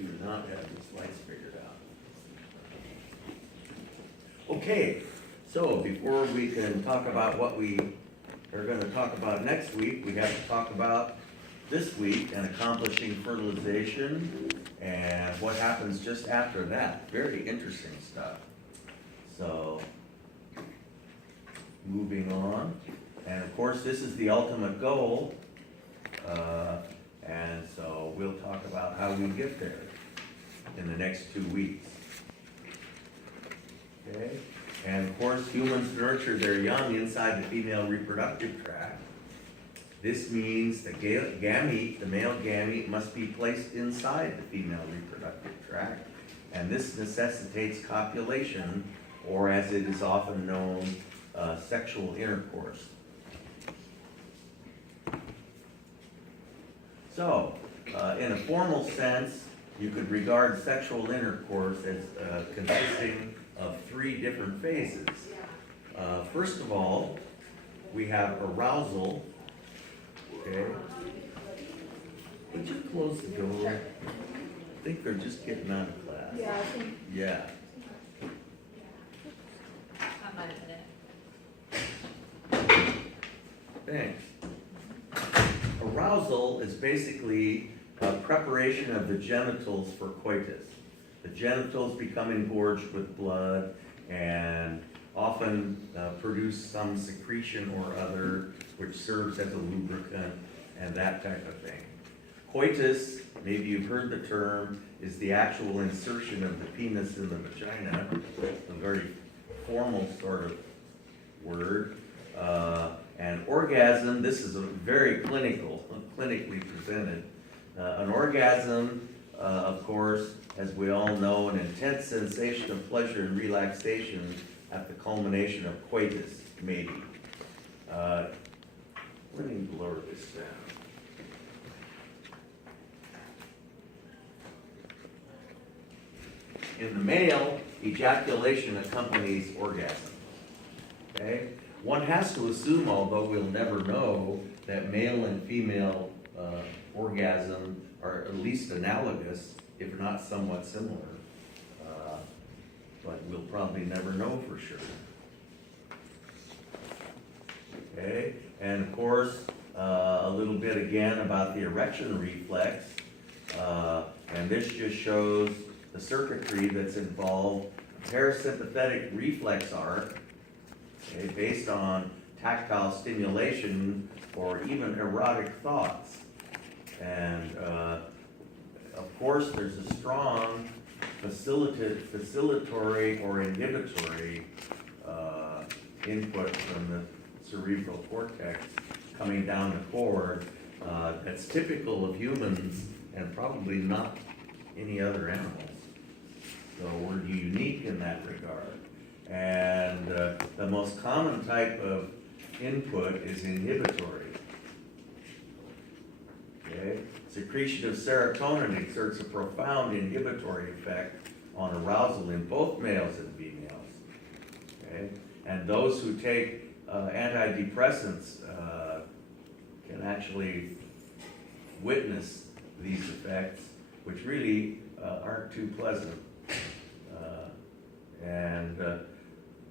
do not have the slides figured out. Okay, so before we can talk about what we are gonna talk about next week, we have to talk about this week and accomplishing fertilization and what happens just after that. Very interesting stuff. So, moving on, and of course, this is the ultimate goal, and so we'll talk about how we get there in the next 2 weeks. Okay, and of course, humans nurture their young inside the female reproductive tract. This means the gamete, the male gamete, must be placed inside the female reproductive tract, and this necessitates copulation, or as it is often known, sexual intercourse. So, in a formal sense, you could regard sexual intercourse as consisting of 3 different phases. First of all, we have arousal. Okay. Would you close the door? I think they're just getting out of class. Yeah, I think. Yeah. I might have been it. Thanks. Arousal is basically a preparation of the genitals for coitus. The genitals become engorged with blood and often produce some secretion or other which serves as a lubricant and that type of thing. Coitus, maybe you've heard the term, is the actual insertion of the penis in the vagina, a very formal sort of word. And orgasm, this is a very clinically presented. An orgasm, of course, as we all know, an intense sensation of pleasure and relaxation at the culmination of coitus, maybe. Let me blur this down. In the male, ejaculation accompanies orgasm. Okay? One has to assume, although we'll never know, that male and female orgasm are at least analogous, if not somewhat similar. But we'll probably never know for sure. Okay, and of course, a little bit again about the erection reflex. And this just shows the circuitry that's involved. Parasympathetic reflex arc, okay, based on tactile stimulation or even erotic thoughts. And of course, there's a strong facilitatory or inhibitory input from the cerebral cortex coming down the cord that's typical of humans and probably not any other animals. So we're unique in that regard. And the most common type of input is inhibitory. Okay? Secretion of serotonin exerts a profound inhibitory effect on arousal in both males and females. Okay? And those who take antidepressants can actually witness these effects, which really aren't too pleasant.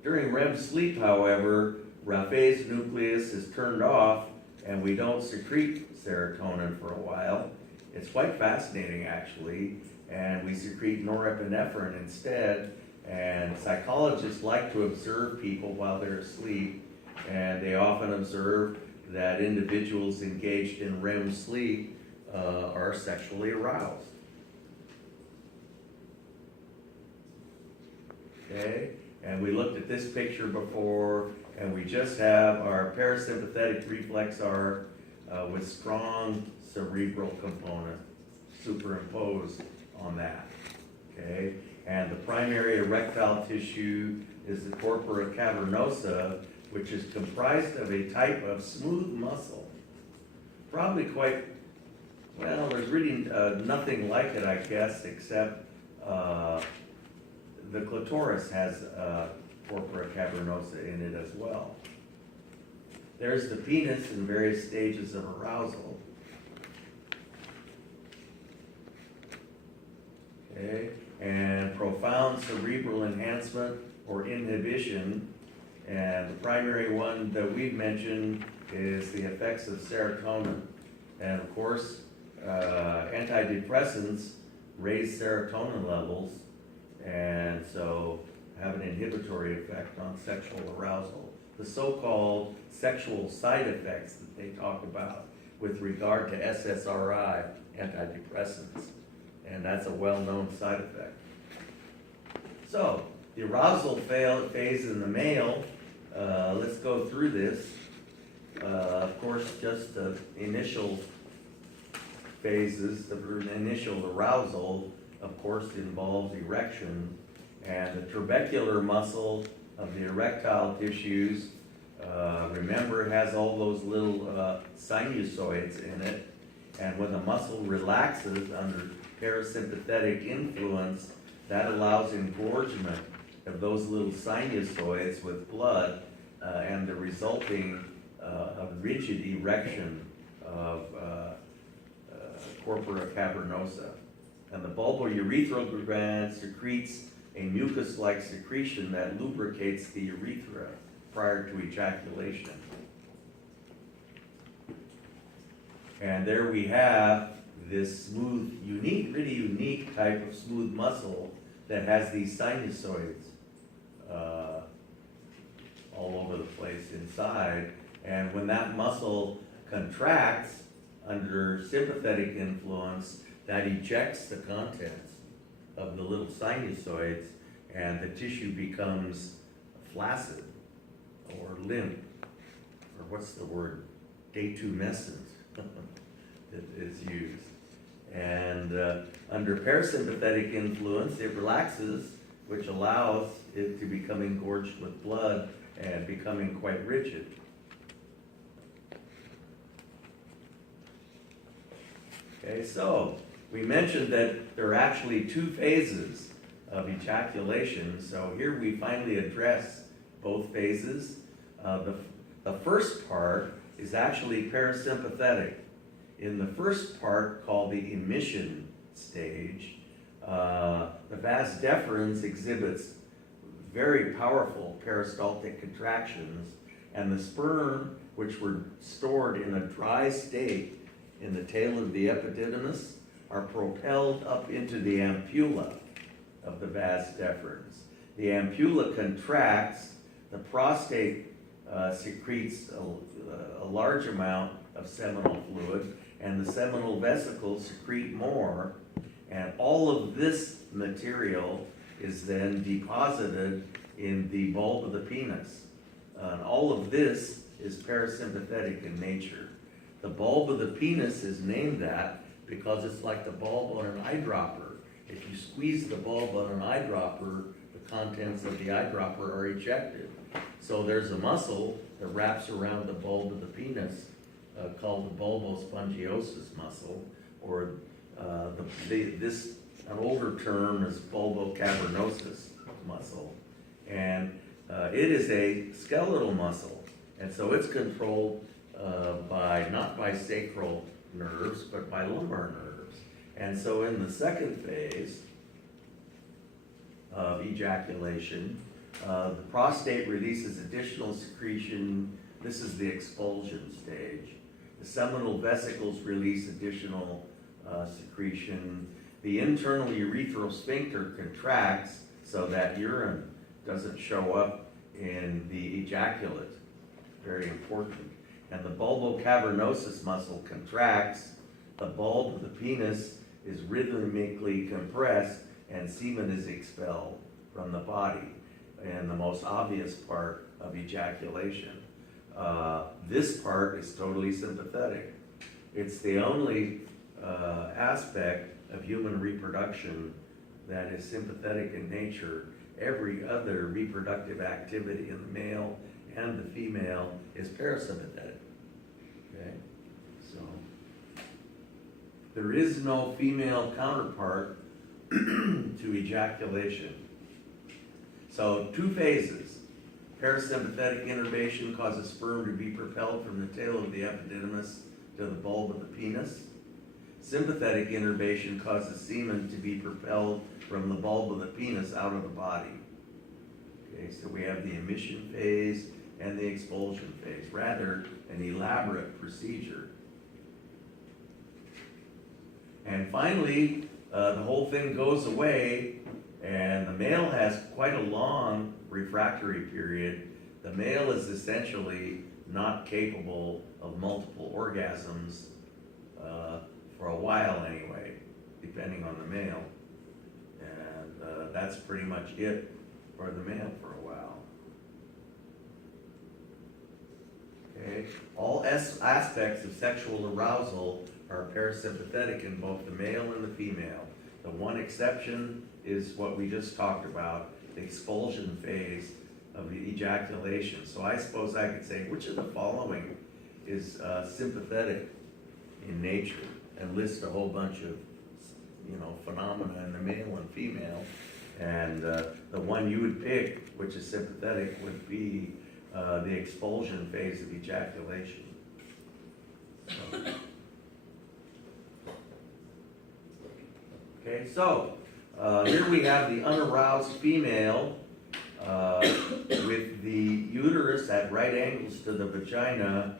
During REM sleep, however, Raphay's nucleus is turned off and we don't secrete serotonin for a while. It's quite fascinating, actually, and we secrete norepinephrine instead. And psychologists like to observe people while they're asleep, and they often observe that individuals engaged in REM sleep are sexually aroused. Okay, and we looked at this picture before, and we just have our parasympathetic reflex arc with strong cerebral component superimposed on that. Okay, and the primary erectile tissue is the corpora cavernosa, which is comprised of a type of smooth muscle. Probably quite, well, there's really nothing like it, I guess, except the clitoris has corpora cavernosa in it as well. There's the penis in various stages of arousal. okay? And profound cerebral enhancement or inhibition. And the primary one that we've mentioned is the effects of serotonin. And of course, antidepressants raise serotonin levels, and so have an inhibitory effect on sexual arousal. The so-called sexual side effects that they talk about with regard to SSRI antidepressants, and that's a well-known side effect. So, the arousal phase in the male, let's go through this. Of course, just the initial phases, the initial arousal, of course, involves erection, and the trabecular muscle of the erectile tissues, remember, it has all those little sinusoids in it, and when the muscle relaxes under parasympathetic influence, that allows engorgement of those little sinusoids with blood, and the resulting rigid erection of corpora cavernosa. And the bulbourethral gland secretes a mucus-like secretion that lubricates the urethra prior to ejaculation. And there we have this smooth, really unique type of smooth muscle that has these sinusoids all over the place inside. And when that muscle contracts under sympathetic influence, that ejects the contents of the little sinusoids, and the tissue becomes flaccid or limp, or what's the word, detumescent that is used. And under parasympathetic influence, it relaxes, which allows it to become engorged with blood and becoming quite rigid. Okay, so we mentioned that there are actually two phases of ejaculation, so here we finally address both phases. The first part is actually parasympathetic. In the first part, called the emission stage, the vas deferens exhibits very powerful peristaltic contractions, and the sperm, which were stored in a dry state in the tail of the epididymis, are propelled up into the ampulla of the vas deferens. The ampulla contracts, the prostate secretes a large amount of seminal fluid, and the seminal vesicles secrete more, and all of this material is then deposited in the bulb of the penis. And all of this is parasympathetic in nature. The bulb of the penis is named that because it's like the bulb on an eyedropper. If you squeeze the bulb on an eyedropper, the contents of the eyedropper are ejected. So there's a muscle that wraps around the bulb of the penis called the bulbospongiosus muscle, or an older term is bulbocavernosus muscle. And it is a skeletal muscle, and so it's controlled not by sacral nerves, but by lumbar nerves. And so in the second phase of ejaculation, the prostate releases additional secretion. This is the expulsion stage. The seminal vesicles release additional secretion. The internal urethral sphincter contracts so that urine doesn't show up in the ejaculate. Very important. And the bulbocavernosus muscle contracts. The bulb of the penis is rhythmically compressed, and semen is expelled from the body, and the most obvious part of ejaculation. This part is totally sympathetic. It's the only aspect of human reproduction that is sympathetic in nature. Every other reproductive activity in the male and the female is parasympathetic. Okay, so there is no female counterpart to ejaculation. So 2 phases. Parasympathetic innervation causes sperm to be propelled from the tail of the epididymis to the bulb of the penis. Sympathetic innervation causes semen to be propelled from the bulb of the penis out of the body. Okay, so we have the emission phase and the expulsion phase, rather an elaborate procedure. And finally, the whole thing goes away, and the male has quite a long refractory period. The male is essentially not capable of multiple orgasms for a while anyway, depending on the male. And that's pretty much it for the male for a while. Okay, all aspects of sexual arousal are parasympathetic in both the male and the female. The one exception is what we just talked about, the expulsion phase of the ejaculation. So I suppose I could say, which of the following is sympathetic in nature, and list a whole bunch of, phenomena in the male and female. And the one you would pick, which is sympathetic, would be the expulsion phase of ejaculation. Okay, so here we have the unaroused female with the uterus at right angles to the vagina,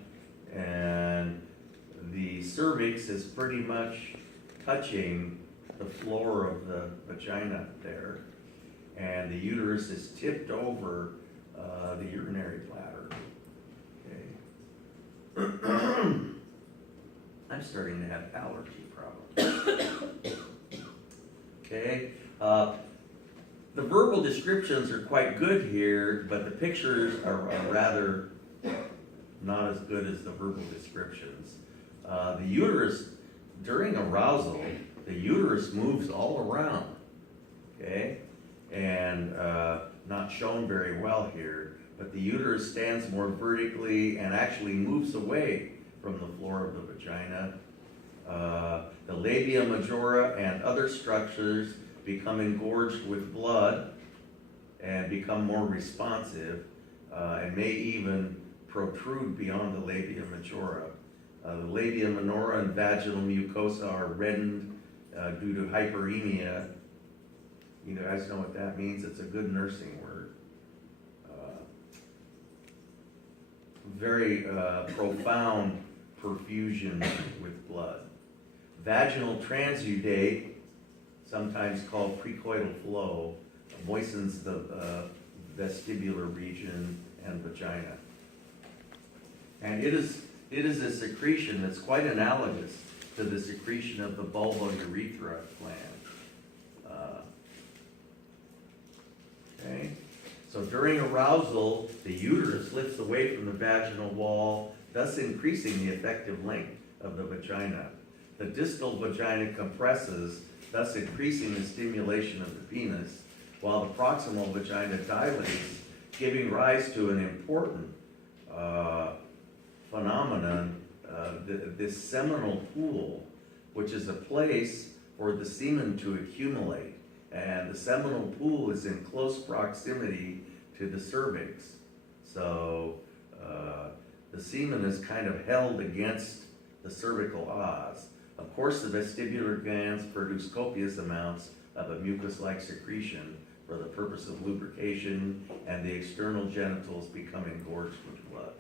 and the cervix is pretty much touching the floor of the vagina there, and the uterus is tipped over the urinary bladder. Okay. I'm starting to have allergy problems. Okay. The verbal descriptions are quite good here, but the pictures are rather not as good as the verbal descriptions. The uterus, during arousal, the uterus moves all around, okay? And not shown very well here, but the uterus stands more vertically and actually moves away from the floor of the vagina. The labia majora and other structures become engorged with blood and become more responsive, and may even protrude beyond the labia majora. The labia minora and vaginal mucosa are reddened due to hyperemia. You guys know what that means? It's a good nursing word. Very profound perfusion with blood. Vaginal transudate, sometimes called precoital flow, moistens the vestibular region and vagina. And it is a secretion that's quite analogous to the secretion of the bulbourethra gland. Okay, so during arousal, the uterus lifts away from the vaginal wall, thus increasing the effective length of the vagina. The distal vagina compresses, thus increasing the stimulation of the penis, while the proximal vagina dilates, giving rise to an important phenomenon, this seminal pool, which is a place for the semen to accumulate. And the seminal pool is in close proximity to the cervix. So the semen is kind of held against the cervical os. Of course, the vestibular glands produce copious amounts of a mucus-like secretion for the purpose of lubrication, and the external genitals become engorged with blood.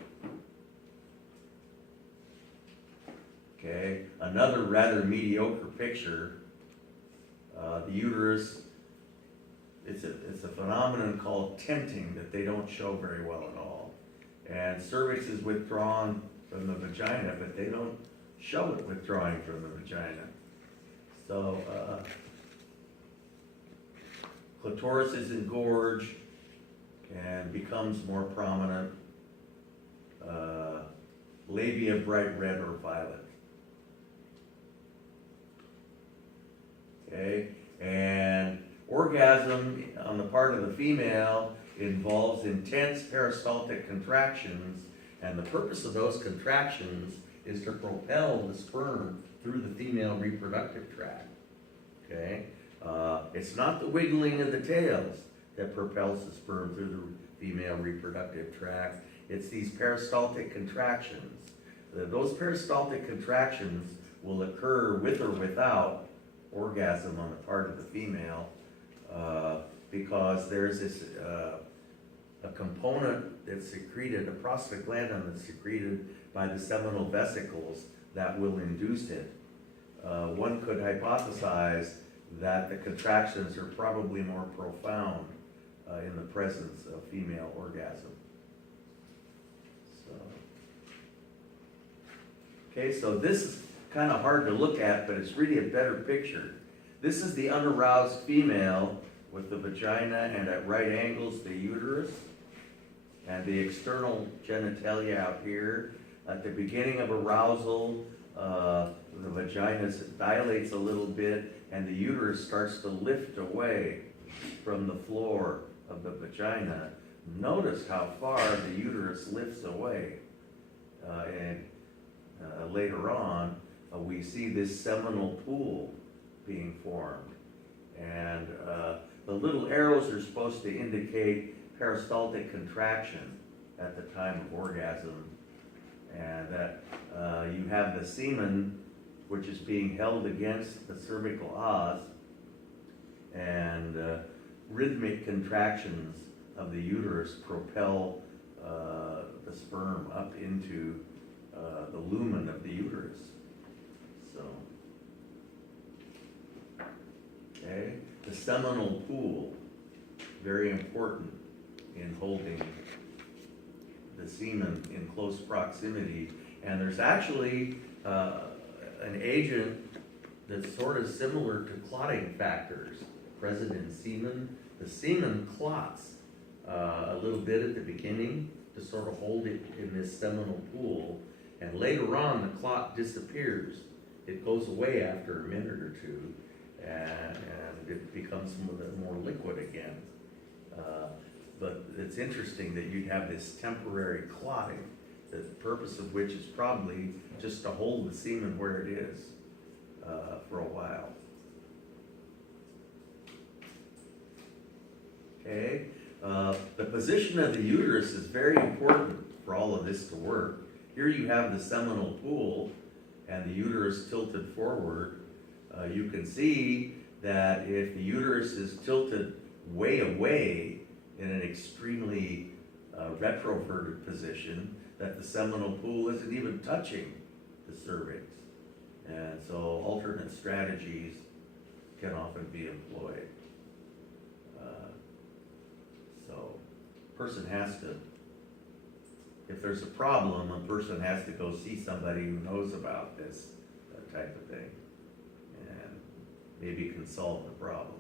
Okay, another rather mediocre picture. The uterus, it's a phenomenon called tenting that they don't show very well at all. And cervix is withdrawn from the vagina, but they don't show it withdrawing from the vagina. So clitoris is engorged and becomes more prominent. Labia bright red or violet. Okay, and orgasm on the part of the female involves intense peristaltic contractions, and the purpose of those contractions is to propel the sperm through the female reproductive tract. Okay, it's not the wiggling of the tails that propels the sperm through the female reproductive tract. It's these peristaltic contractions. Those peristaltic contractions will occur with or without orgasm on the part of the female, because there's this a component that's secreted, a prostaglandin that's secreted by the seminal vesicles that will induce it. One could hypothesize that the contractions are probably more profound in the presence of female orgasm. Okay, so this is kind of hard to look at, but it's really a better picture. This is the unaroused female with the vagina, and at right angles the uterus and the external genitalia out here. At the beginning of arousal, the vagina dilates a little bit and the uterus starts to lift away from the floor of the vagina. Notice how far the uterus lifts away. Later on, we see this seminal pool being formed. And the little arrows are supposed to indicate peristaltic contraction at the time of orgasm. And that you have the semen, which is being held against the cervical os, and rhythmic contractions of the uterus propel the sperm up into the lumen of the uterus. So, okay, the seminal pool, very important in holding the semen in close proximity. And there's actually an agent that's sort of similar to clotting factors present in semen. The semen clots a little bit at the beginning to sort of hold it in this seminal pool, and later on the clot disappears. It goes away after a minute or two, and it becomes more liquid again. But it's interesting that you'd have this temporary clotting, the purpose of which is probably just to hold the semen where it is for a while. Okay, the position of the uterus is very important for all of this to work. Here you have the seminal pool and the uterus tilted forward. You can see that if the uterus is tilted way away in an extremely retroverted position, that the seminal pool isn't even touching the cervix. And so alternate strategies can often be employed. So person has to, if there's a problem, a person has to go see somebody who knows about this type of thing, and maybe can solve the problem.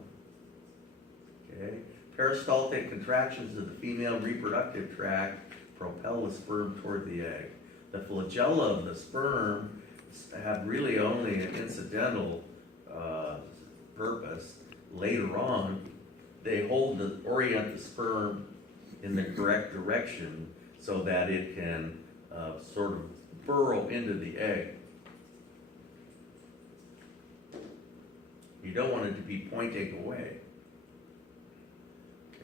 Okay, peristaltic contractions of the female reproductive tract propel the sperm toward the egg. The flagella of the sperm have really only an incidental purpose. Later on, they orient the sperm in the correct direction so that it can sort of burrow into the egg. You don't want it to be pointing away.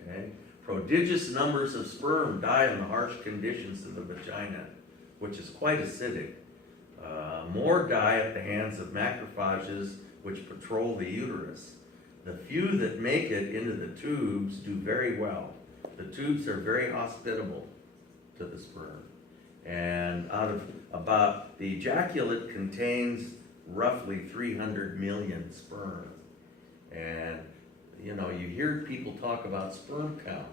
Okay? Prodigious numbers of sperm die in the harsh conditions of the vagina, which is quite acidic. More die at the hands of macrophages which patrol the uterus. The few that make it into the tubes do very well. The tubes are very hospitable to the sperm. And the ejaculate contains roughly 300 million sperm. And you know, you hear people talk about sperm count.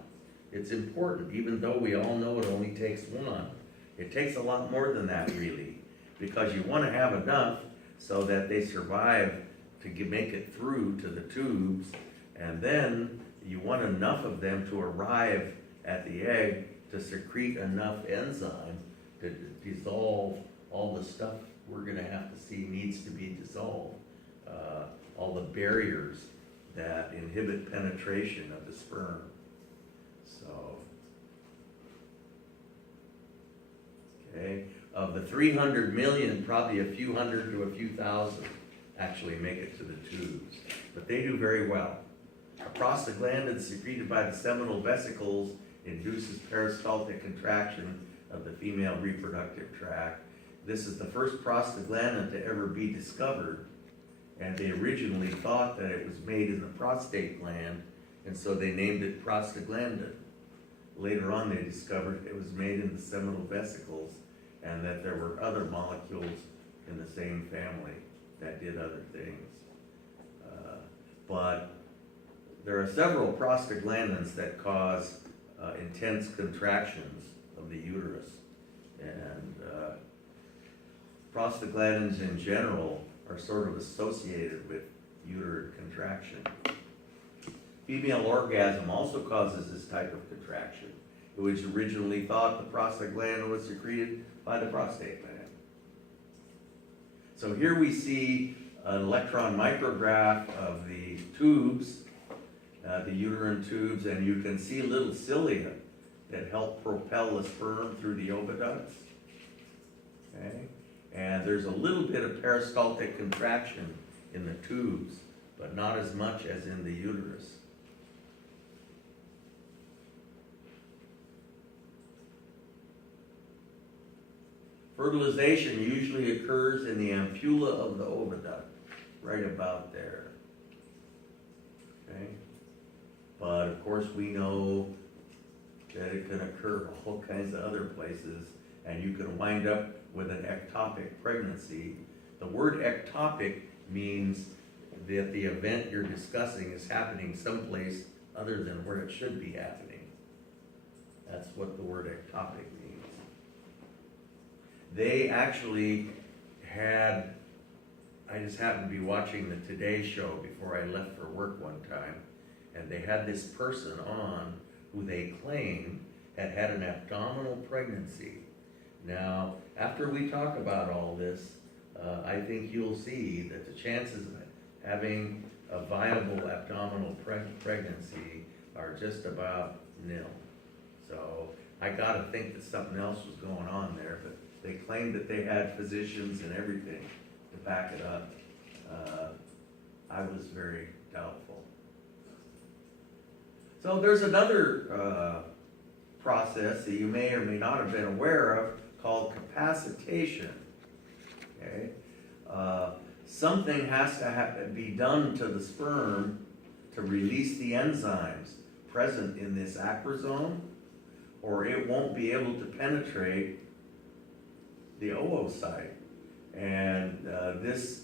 It's important, even though we all know it only takes one. It takes a lot more than that, really, because you want to have enough so that they survive to make it through to the tubes, and then you want enough of them to arrive at the egg to secrete enough enzyme to dissolve all the stuff we're going to have to see needs to be dissolved, all the barriers that inhibit penetration of the sperm. So, okay, of the 300 million, probably a few hundred to a few thousand actually make it to the tubes, but they do very well. A prostaglandin secreted by the seminal vesicles induces peristaltic contraction of the female reproductive tract, this is the first prostaglandin to ever be discovered, and they originally thought that it was made in the prostate gland, and so they named it prostaglandin. Later on, they discovered it was made in the seminal vesicles, and that there were other molecules in the same family that did other things. But there are several prostaglandins that cause intense contractions of the uterus. And prostaglandins in general are sort of associated with uterine contraction. Female orgasm also causes this type of contraction. It was originally thought the prostaglandin was secreted by the prostate gland. So here we see an electron micrograph of the tubes, the uterine tubes, and you can see little cilia that help propel the sperm through the oviducts. Okay? And there's a little bit of peristaltic contraction in the tubes, but not as much as in the uterus. Fertilization usually occurs in the ampulla of the oviduct, right about there. Okay? But of course we know that it can occur all kinds of other places, and you can wind up with an ectopic pregnancy. The word ectopic means that the event you're discussing is happening someplace other than where it should be happening. That's what the word ectopic means. They actually had, I just happened to be watching the Today Show before I left for work one time, and they had this person on who they claim had had an abdominal pregnancy. Now, after we talk about all this, I think you'll see that the chances of having a viable abdominal pregnancy are just about nil. So I gotta think that something else was going on there, but they claimed that they had physicians and everything to back it up. I was very doubtful. So there's another process that you may or may not have been aware of called capacitation. Okay? Something has to be done to the sperm to release the enzymes present in this acrosome, or it won't be able to penetrate the oocyte. And this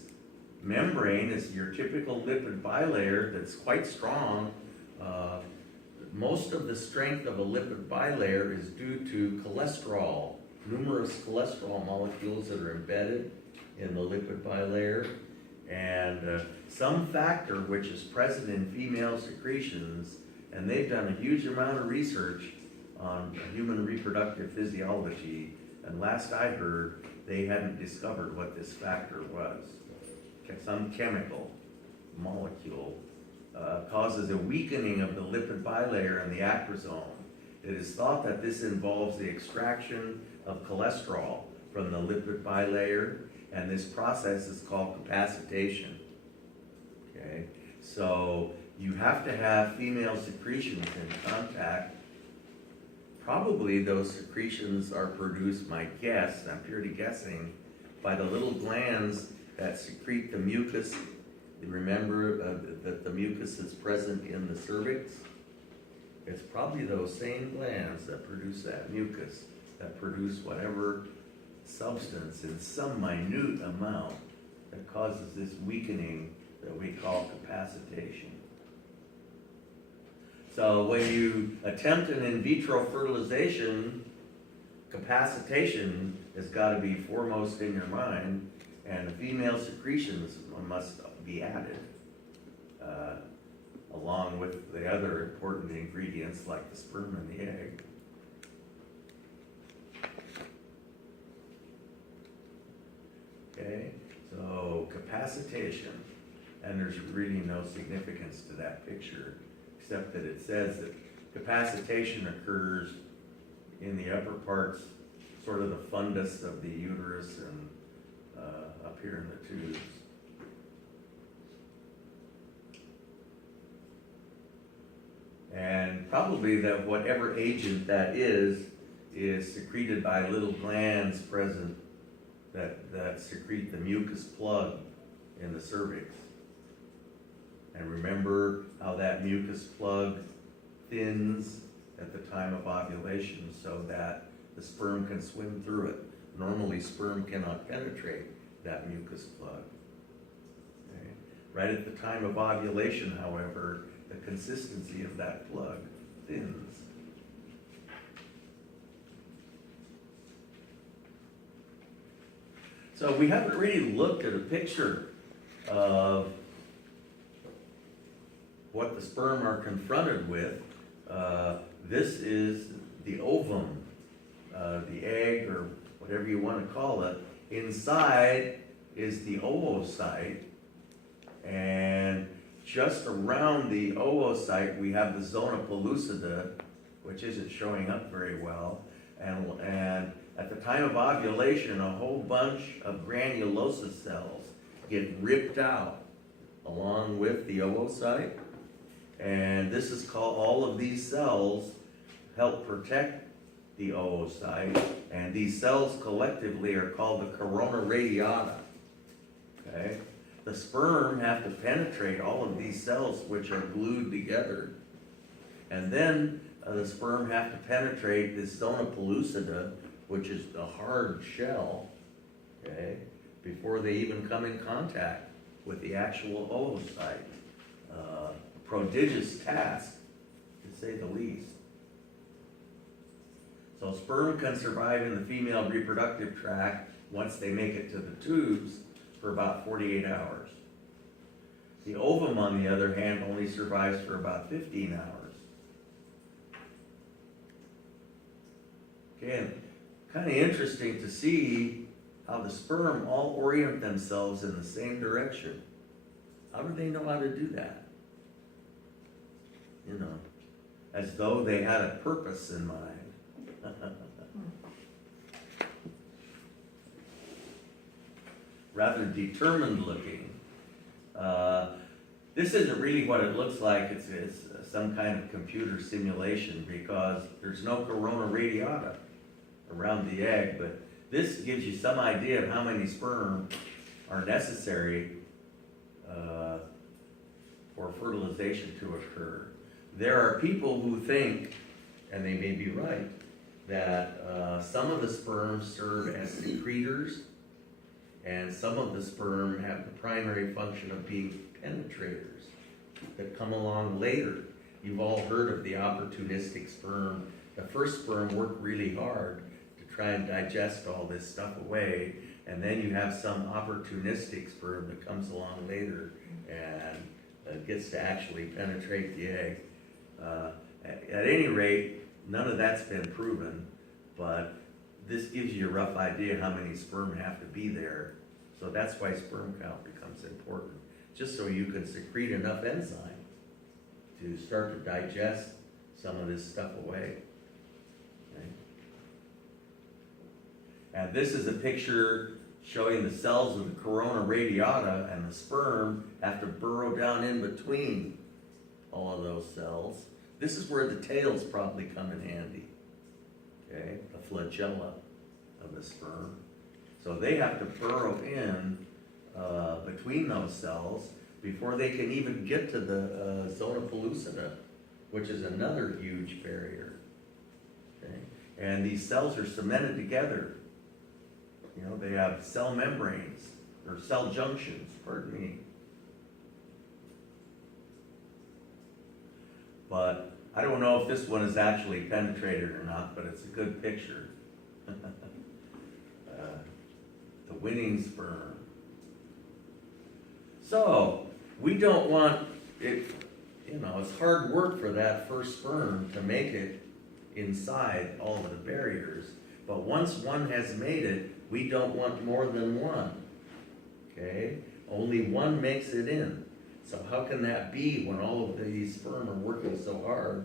membrane is your typical lipid bilayer that's quite strong. Most of the strength of a lipid bilayer is due to cholesterol, numerous cholesterol molecules that are embedded in the lipid bilayer, and some factor which is present in female secretions, and they've done a huge amount of research on human reproductive physiology, and last I heard, they hadn't discovered what this factor was. Some chemical molecule causes a weakening of the lipid bilayer in the acrosome. It is thought that this involves the extraction of cholesterol from the lipid bilayer, and this process is called capacitation. Okay, so you have to have female secretions in contact. Probably those secretions are produced, my guess, I'm purely guessing, by the little glands that secrete the mucus. You remember that the mucus is present in the cervix? It's probably those same glands that produce that mucus, that produce whatever substance in some minute amount that causes this weakening that we call capacitation. So when you attempt an in vitro fertilization, capacitation has got to be foremost in your mind, and the female secretions must be added along with the other important ingredients like the sperm and the egg. Okay, so capacitation, and there's really no significance to that picture except that it says that capacitation occurs in the upper parts, sort of the fundus of the uterus and up here in the tubes. And probably that whatever agent that is secreted by little glands present that secrete the mucus plug in the cervix. And remember how that mucus plug thins at the time of ovulation so that the sperm can swim through it. Normally, sperm cannot penetrate that mucus plug. Okay? Right at the time of ovulation, however, the consistency of that plug thins. So we haven't really looked at a picture of what the sperm are confronted with. This is the ovum, the egg, or whatever you want to call it. Inside is the oocyte, and just around the oocyte we have the zona pellucida, which isn't showing up very well, and at the time of ovulation, a whole bunch of granulosa cells get ripped out along with the oocyte, and this is called, all of these cells help protect the oocyte, and these cells collectively are called the corona radiata. Okay? The sperm have to penetrate all of these cells, which are glued together, and then the sperm have to penetrate this zona pellucida, which is the hard shell, okay, before they even come in contact with the actual oocyte. Prodigious task, to say the least. So sperm can survive in the female reproductive tract once they make it to the tubes for about 48 hours. The ovum, on the other hand, only survives for about 15 hours. Again, kind of interesting to see how the sperm all orient themselves in the same direction. How do they know how to do that? You know, as though they had a purpose in mind. Rather determined looking. This isn't really what it looks like. It's some kind of computer simulation because there's no corona radiata around the egg, but this gives you some idea of how many sperm are necessary for fertilization to occur. There are people who think, and they may be right, that some of the sperm serve as secretors, and some of the sperm have the primary function of being penetrators that come along later. You've all heard of the opportunistic sperm. The first sperm work really hard to try and digest all this stuff away, and then you have some opportunistic sperm that comes along later and gets to actually penetrate the egg. At any rate, none of that's been proven, but this gives you a rough idea how many sperm have to be there. So that's why sperm count becomes important, just so you can secrete enough enzyme to start to digest some of this stuff away. Okay? And this is a picture showing the cells of the corona radiata, and the sperm have to burrow down in between all of those cells. This is where the tails probably come in handy, okay, the flagella of the sperm. So they have to burrow in between those cells before they can even get to the zona pellucida, which is another huge barrier. Okay? And these cells are cemented together. You know, they have cell membranes, or cell junctions, pardon me. But I don't know if this one is actually penetrated or not, but it's a good picture. The winning sperm. So, we don't want it, you know, it's hard work for that first sperm to make it inside all of the barriers. But once one has made it, we don't want more than one. Okay? Only one makes it in. So how can that be when all of these sperm are working so hard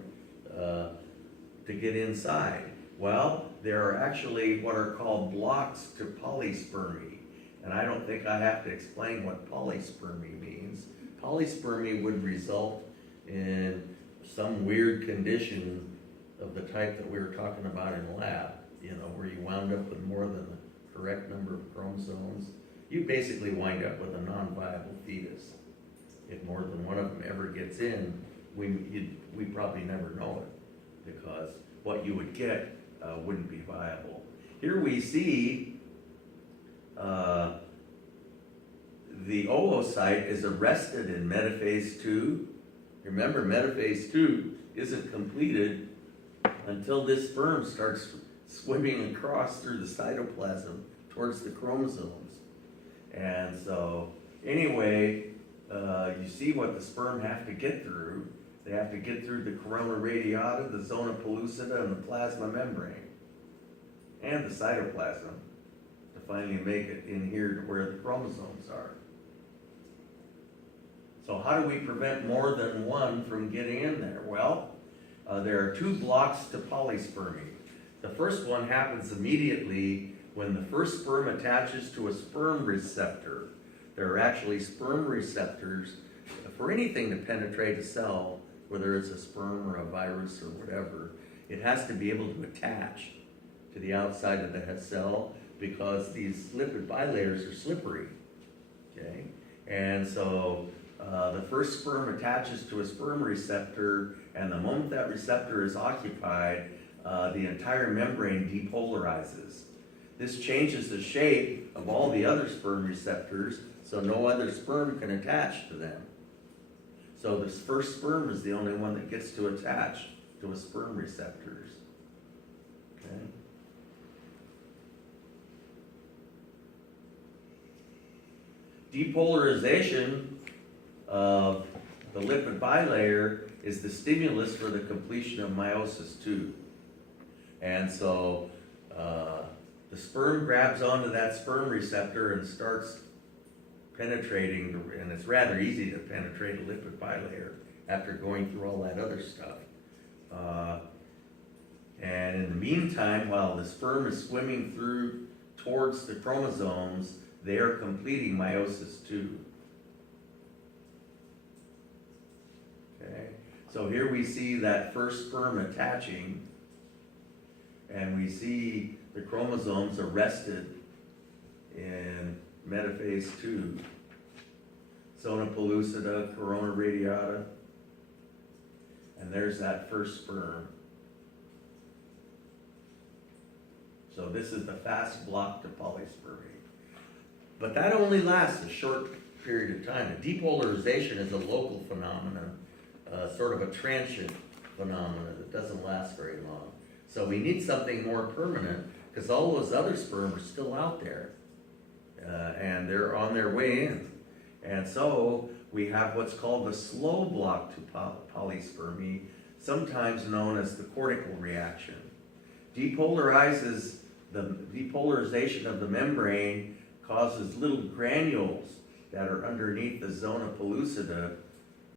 to get inside? Well, there are actually what are called blocks to polyspermy. And I don't think I have to explain what polyspermy means. Polyspermy would result in some weird condition of the type that we were talking about in lab, you know, where you wound up with more than the correct number of chromosomes, you basically wind up with a non-viable fetus. If more than one of them ever gets in, we probably never know it, because what you would get wouldn't be viable. Here we see the oocyte is arrested in metaphase 2. Remember, metaphase 2 isn't completed until this sperm starts swimming across through the cytoplasm towards the chromosomes. And so, anyway, you see what the sperm have to get through. They have to get through the corona radiata, the zona pellucida, and the plasma membrane, and the cytoplasm, to finally make it in here to where the chromosomes are. So how do we prevent more than one from getting in there? Well, there are 2 blocks to polyspermy. The first one happens immediately when the first sperm attaches to a sperm receptor. There are actually sperm receptors for anything to penetrate a cell, whether it's a sperm or a virus or whatever. It has to be able to attach to the outside of the cell, because these lipid bilayers are slippery, okay? And so the first sperm attaches to a sperm receptor, and the moment that receptor is occupied, the entire membrane depolarizes. This changes the shape of all the other sperm receptors, so no other sperm can attach to them. So this first sperm is the only one that gets to attach to a sperm receptors. Okay? Depolarization of the lipid bilayer is the stimulus for the completion of meiosis II. And so the sperm grabs onto that sperm receptor and starts penetrating, and it's rather easy to penetrate a lipid bilayer after going through all that other stuff. And in the meantime, while the sperm is swimming through towards the chromosomes, they are completing meiosis II. Okay, so here we see that first sperm attaching, and we see the chromosomes arrested in metaphase 2. Zona pellucida, corona radiata, and there's that first sperm. So this is the fast block to polyspermy. But that only lasts a short period of time. Depolarization is a local phenomenon, sort of a transient phenomenon that doesn't last very long. So we need something more permanent, because all those other sperm are still out there, and they're on their way in. And so we have what's called the slow block to polyspermy, sometimes known as the cortical reaction. The depolarization of the membrane causes little granules that are underneath the zona pellucida